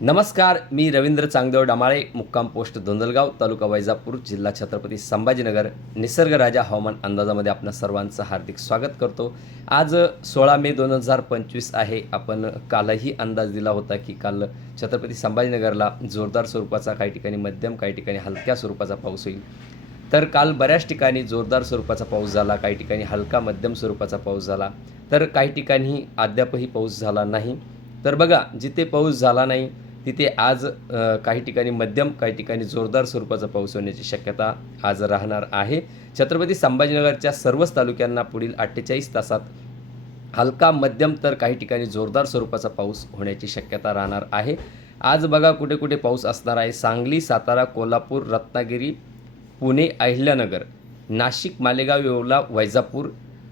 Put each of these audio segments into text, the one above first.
नमस्कार मी रवींद्र चांगदेव डमाळे मुक्काम पोस्ट धोंदलगाव तालुका वैजापूर जिल्हा छत्रपती संभाजीनगर निसर्गराजा हवामान अंदाजामध्ये आपणा सर्वांचं हार्दिक स्वागत करतो. आज सोळा मे दोन हजार पंचवीस आहे. आपण कालही अंदाज दिला होता की काल छत्रपती संभाजीनगरला जोरदार स्वरूपाचा काही ठिकाणी मध्यम काही ठिकाणी हलक्या स्वरूपाचा पाऊस होईल. तर काल बऱ्याच ठिकाणी जोरदार स्वरूपाचा पाऊस झाला काही ठिकाणी हलका मध्यम स्वरूपाचा पाऊस झाला. तर काही ठिकाणी अद्यापही पाऊस झाला नाही. तर बघा जिथे पाऊस झाला नाही तिथे आज काही ठिकाणी मध्यम काही ठिकाणी जोरदार स्वरूपाचा पाऊस होण्याची शक्यता आज राहणार आहे. छत्रपती संभाजीनगरच्या सर्वच तालुक्यांना पुढील अठ्ठेचाळीस तासात हलका मध्यम तर काही ठिकाणी जोरदार स्वरूपाचा पाऊस होण्याची शक्यता राहणार आहे. आज बघा कुठे कुठे पाऊस असणार आहे. सांगली सातारा कोल्हापूर रत्नागिरी पुणे अहिल्यानगर नाशिक मालेगाव येवला वैजापूर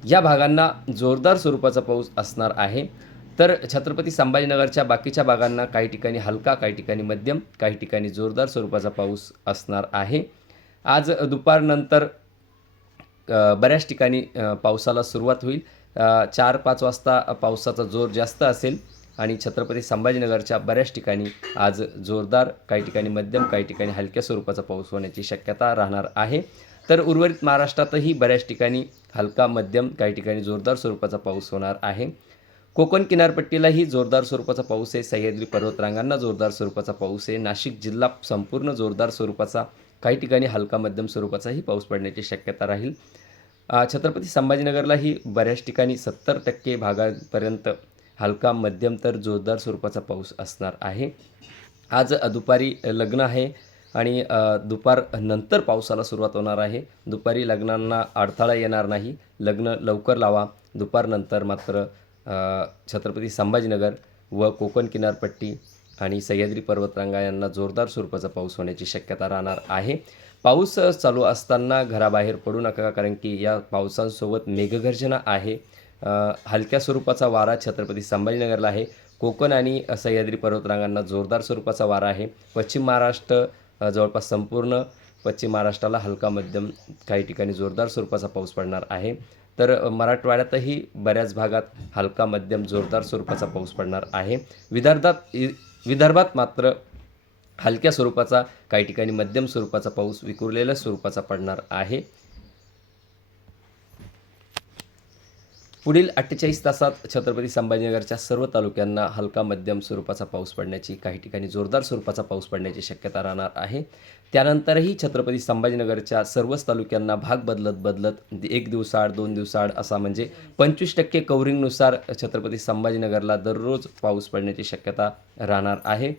या भागांना जोरदार स्वरूपाचा पाऊस असणार आहे. तर छत्रपती संभाजीनगरच्या बाकीच्या भागांना काही ठिकाणी हलका काही ठिकाणी मध्यम काही ठिकाणी जोरदार स्वरूपाचा पाऊस असणार आहे. आज दुपारनंतर बऱ्याच ठिकाणी पावसाला सुरुवात होईल. चार पाच वाजता पावसाचा जोर जास्त असेल आणि छत्रपती संभाजीनगरच्या बऱ्याच ठिकाणी आज जोरदार काही ठिकाणी मध्यम काही ठिकाणी हलक्या स्वरूपाचा पाऊस होण्याची शक्यता राहणार आहे. तर उर्वरित महाराष्ट्रातही बऱ्याच ठिकाणी हलका मध्यम काही ठिकाणी जोरदार स्वरूपाचा पाऊस होणार आहे. कोकण किनारपट्टीलाही जोरदार स्वरूपाचा पाऊस आहे. सह्याद्री पर्वतरांगांना जोरदार स्वरूपाचा पाऊस आहे. नाशिक जिल्हा संपूर्ण जोरदार स्वरूपाचा काही ठिकाणी हलका मध्यम स्वरूपाचाही पाऊस पडण्याची शक्यता राहील. छत्रपती संभाजीनगरलाही बऱ्याच ठिकाणी सत्तर टक्के भागापर्यंत हलका मध्यम तर जोरदार स्वरूपाचा पाऊस असणार आहे. आज दुपारी लग्न आहे आणि दुपार नंतर पावसाला सुरुवात होणार आहे. दुपारी लग्नांना अडथळा येणार नाही. लग्न लवकर लावा. दुपारनंतर मात्र छत्रपती संभाजीनगर व कोकण किनारपट्टी आणि सह्याद्री पर्वतरांगा यांना जोरदार स्वरूपाचा पाऊस होण्याची शक्यता राहणार आहे. पाऊस चालू असताना घराबाहेर पडू नका कारण की या पावसांसोबत मेघगर्जना आहे. हलक्या स्वरूपाचा वारा छत्रपती संभाजीनगरला आहे. कोकण आणि सह्याद्री पर्वतरांगांना जोरदार स्वरूपाचा वारा आहे. पश्चिम महाराष्ट्र जवळपास संपूर्ण पश्चिम महाराष्ट्राला हलका मध्यम काही ठिकाणी जोरदार स्वरूपाचा पाऊस पडणार आहे. तर मराठवाड्यातही बऱ्याच भागात हलका मध्यम जोरदार स्वरूपाचा पाऊस पडणार आहे. विदर्भात इ- विदर्भात मात्र हलक्या स्वरूपाचा काही ठिकाणी मध्यम स्वरूपाचा पाऊस विखुरलेल्या स्वरूपाचा पडणार आहे. पुढील अठ्ठेचाळीस तासात छत्रपती संभाजीनगरच्या सर्व तालुक्यांना हलका मध्यम स्वरूपाचा पाऊस पडण्याची काही ठिकाणी जोरदार स्वरूपाचा पाऊस पडण्याची शक्यता राहणार आहे. त्यानंतरही छत्रपती संभाजीनगरच्या सर्वच तालुक्यांना भाग बदलत बदलत एक दिवसाआड दोन दिवसाआड असा म्हणजे पंचवीस टक्के कवरिंगनुसार छत्रपती संभाजीनगरला दररोज पाऊस पडण्याची शक्यता राहणार आहे.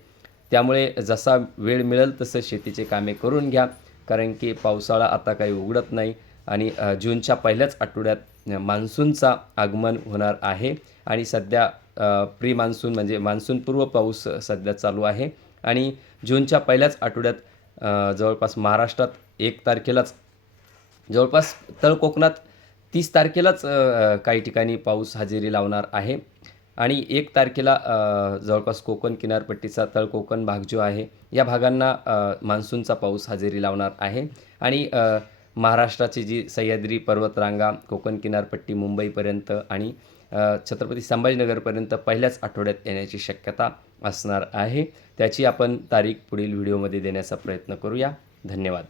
त्यामुळे जसा वेळ मिळेल तसं शेतीचे कामे करून घ्या कारण की पावसाळा आता काही उघडत नाही. आणि जूनच्या पहिल्याच आठवड्यात मान्सूनचा आगमन होणार आहे आणि सध्या प्री म्हणजे मान्सून म्हणजे मान्सूनपूर्व पाऊस सध्या चालू आहे. आणि जूनच्या पहिल्याच आठवड्यात जवळपास महाराष्ट्रात एक तारखेलाच जवळपास तळ कोकणात तीस तारखेलाच काही ठिकाणी पाऊस हजेरी लावणार आहे. आणि एक तारखेला जवळपास कोकण किनारपट्टीचा तळ कोकण भाग जो आहे या भागांना मान्सूनचा पाऊस हजेरी लावणार आहे. आणि महाराष्ट्राची जी सह्याद्री पर्वतरांगा कोकण किनारपट्टी मुंबईपर्यंत आणि छत्रपती संभाजीनगरपर्यंत पहिल्याच आठवड्यात येण्याची शक्यता असणार आहे. त्याची आपण तारीख पुढील व्हिडिओमध्ये देण्याचा प्रयत्न करूया. धन्यवाद.